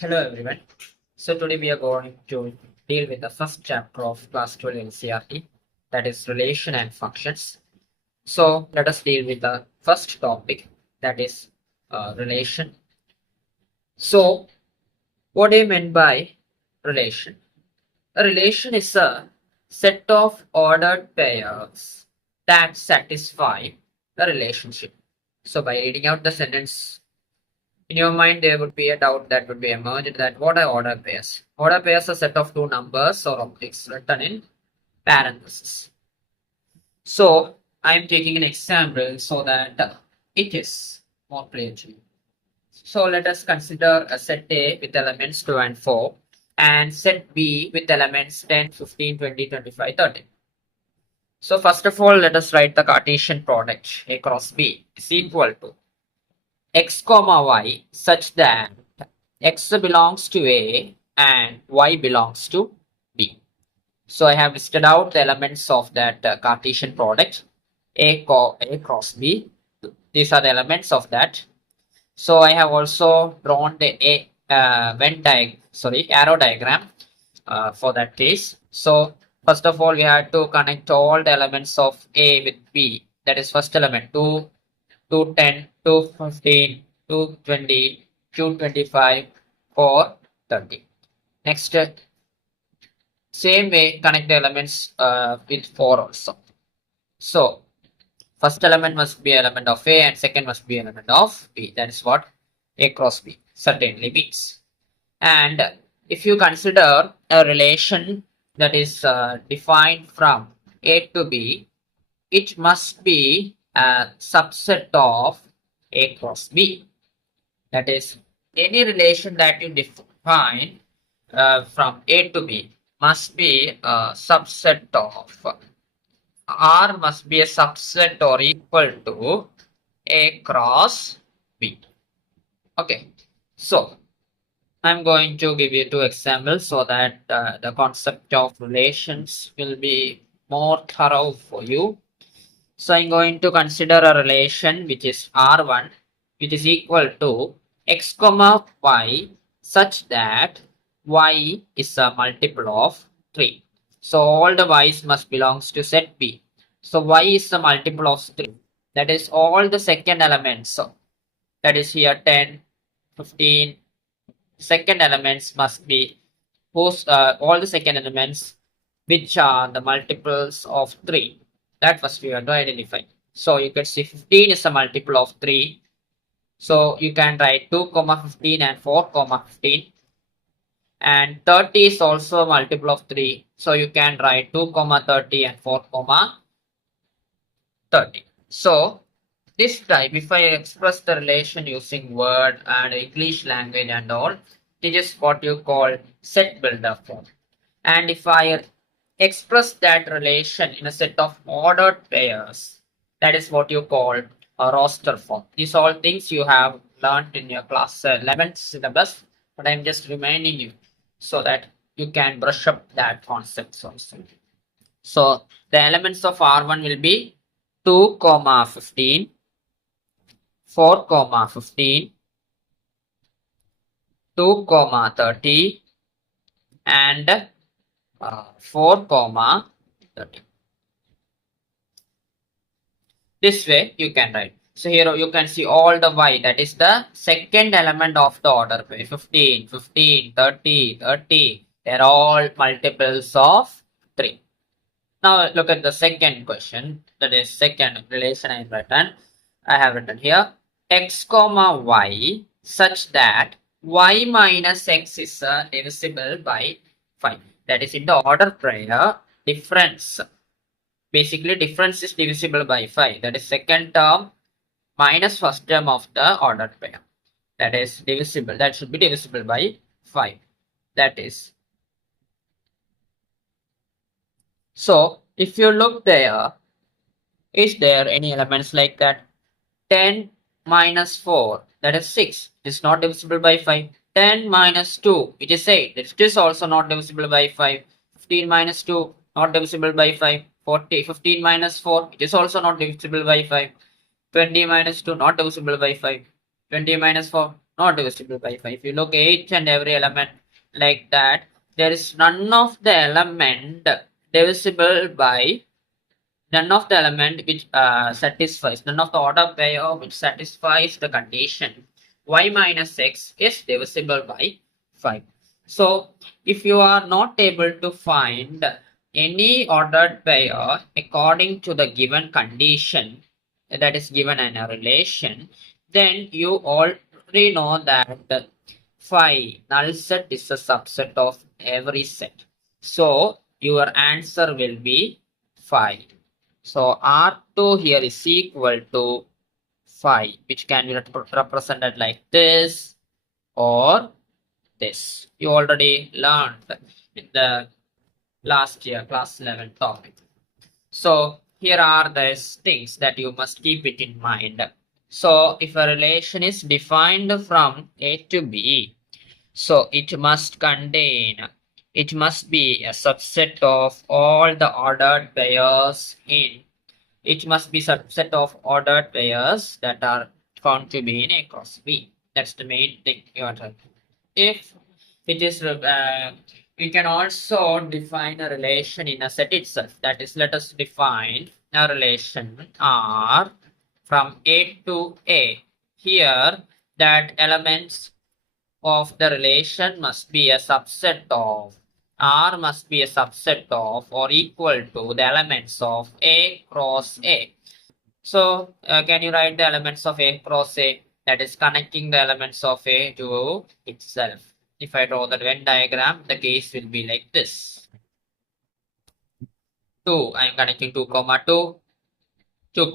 Hello everyone. So today we are going to deal with the first chapter of class 12 NCERT, that is relation and functions. So let us deal with the first topic, that is relation. So what do you mean by relation? A relation is a set of ordered pairs that satisfy the relationship. So by reading out the sentence, in your mind, there would be a doubt that would be emerged that what are order pairs? Order pairs are a set of two numbers or objects written in parentheses. So I am taking an example so that it is more clear to you. So let us consider a set A with elements 2 and 4 and set B with elements 10, 15, 20, 25, 30. So first of all, let us write the Cartesian product A cross B is equal to x comma y such that x belongs to A and y belongs to B. So I have listed out the elements of that Cartesian product A cross B. These are the elements of that. So I have also drawn the arrow diagram for that case. So first of all, we have to connect all the elements of A with B. That is first element 2, 210, 215, 220, 225, 430. Next, same way connect the elements with 4 also. So first element must be element of A and second must be element of B. That is what A cross B certainly means. And if you consider a relation that is defined from A to B, it must be a subset of A cross B. That is, any relation that you define from A to B must be a subset of R must be a subset or equal to A cross B. Okay, so I'm going to give you two examples so that the concept of relations will be more thorough for you. So I'm going to consider a relation which is R1 which is equal to x comma y such that y is a multiple of 3. So all the y's must belongs to set B. So y is a multiple of 3. That is all the second elements. So that is here 10, 15. Second elements must be all the second elements which are the multiples of 3. That first we have to identify. So you can see 15 is a multiple of 3. So you can write 2 comma 15 and 4 comma 15. And 30 is also a multiple of 3. So you can write 2 comma 30 and 4 comma 30. So this type, if I express the relation using word and English language and all, it is what you call set builder form. And if I express that relation in a set of ordered pairs, that is what you call a roster form. These all things you have learned in your class 11th syllabus, but I'm just reminding you so that you can brush up that concept also. So the elements of R1 will be 2 comma 15, 4 comma 15, 2 comma 30, and 4 comma 30. This way you can write. So here you can see all the y, that is the second element of the order pair. 15, 15, 30, 30. They're all multiples of 3. Now look at the second question, that is second relation I have written here x comma y such that y minus x is divisible by 5. That is in the order pair difference. Basically difference is divisible by 5. That is second term minus first term of the ordered pair. That is divisible. That should be divisible by 5. That is. So if you look there, is there any elements like that? 10 minus 4, that is 6. It is not divisible by 5. 10 minus 2, it is 8. It is also not divisible by 5. 15 minus 2, not divisible by 5. 15 minus 4, it is also not divisible by 5. 20 minus 2, not divisible by 5. 20 minus 4, not divisible by 5. If you look each and every element like that, there is none of the element divisible by none of the element which satisfies, none of the order pair which satisfies the condition y minus x is divisible by 5. So, if you are not able to find any ordered pair according to the given condition that is given in a relation, then you already know that phi null set is a subset of every set. So, your answer will be 5. So R2 here is equal to 5, which can be represented like this or this. You already learned in the last year class 11 topic. So here are the things that you must keep it in mind. So if a relation is defined from A to B, so it must be a subset of all the ordered pairs in it must be subset of ordered pairs that are found to be in A cross B. That's the main thing you are trying. If it is, we can also define a relation in a set itself. That is, let us define a relation R from A to A. Here, that elements of the relation must be a subset of R must be a subset of or equal to the elements of A cross A. So, can you write the elements of A cross A? That is connecting the elements of A to itself. If I draw the Venn diagram, the case will be like this. 2, I am connecting 2, 2, 2,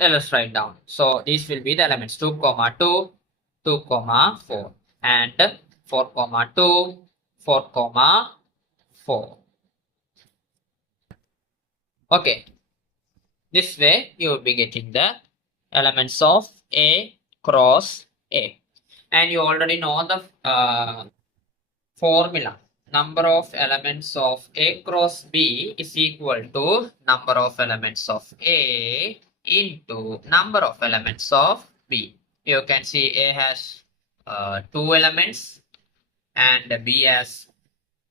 let's write down. So these will be the elements 2, 2, 2, 4 and 4, 2, 4, 4. Okay. This way you will be getting the elements of A cross A. And you already know the formula. Number of elements of A cross B is equal to number of elements of A into number of elements of B. You can see A has 2 elements and B has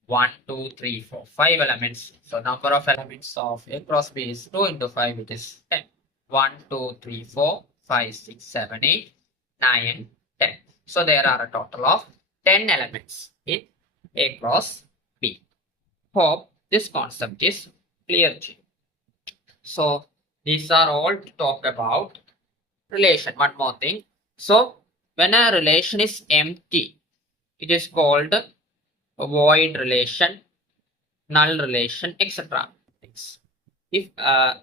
1, 2, 3, 4, 5 elements. So number of elements of A cross B is 2 into 5, it is 10. 1, 2, 3, 4, 5, 6, 7, 8, 9, 10. So there are a total of 10 elements in A cross B. Hope this concept is clear to you. So these are all to talk about relation. One more thing. So when a relation is empty, it is called a void relation, null relation, etc. If the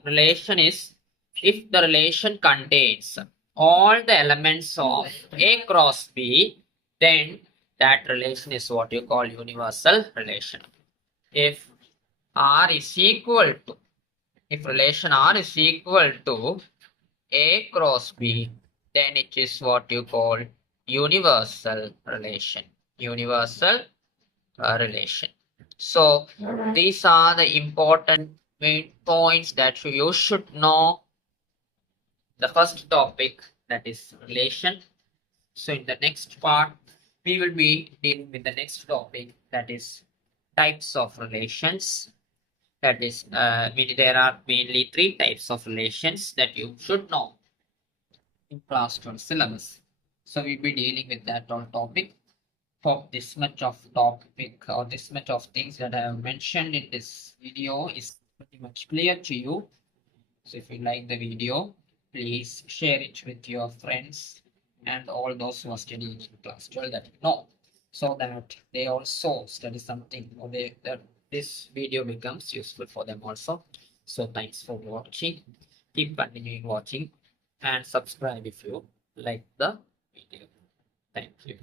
relation contains all the elements of A cross B, then that relation is what you call universal relation. If relation R is equal to A cross B, then it is what you call universal relation. Universal relation. So these are the important main points that you should know. The first topic, that is relation. So in the next part, we will be dealing with the next topic, that is types of relations. That is, there are mainly 3 types of relations that you should know in class 12 syllabus. So we'll be dealing with that on topic. Hope this much of topic or this much of things that I have mentioned in this video is pretty much clear to you. So if you like the video, please share it with your friends and all those who are studying in class 12 that you know, so that they also study something or that this video becomes useful for them also. So thanks for watching. Keep continuing watching and subscribe if you like the video. Thank you.